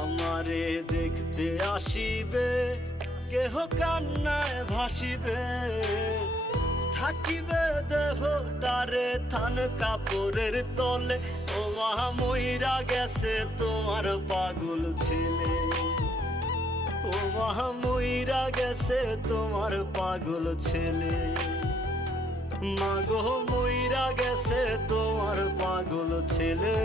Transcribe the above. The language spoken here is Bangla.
আমারে দেখতে আসিবে, কেহ কান্নায় ভাসিবে, থাকিবে দেহটারে থান কাপড়ের তলে। ও মা মইরা গেছে তোমার পাগল ছেলে, ও মা মইরা গেছে তোমার পাগল ছেলে, মাগো মইরা গেছে তোমার পাগল ছেলে।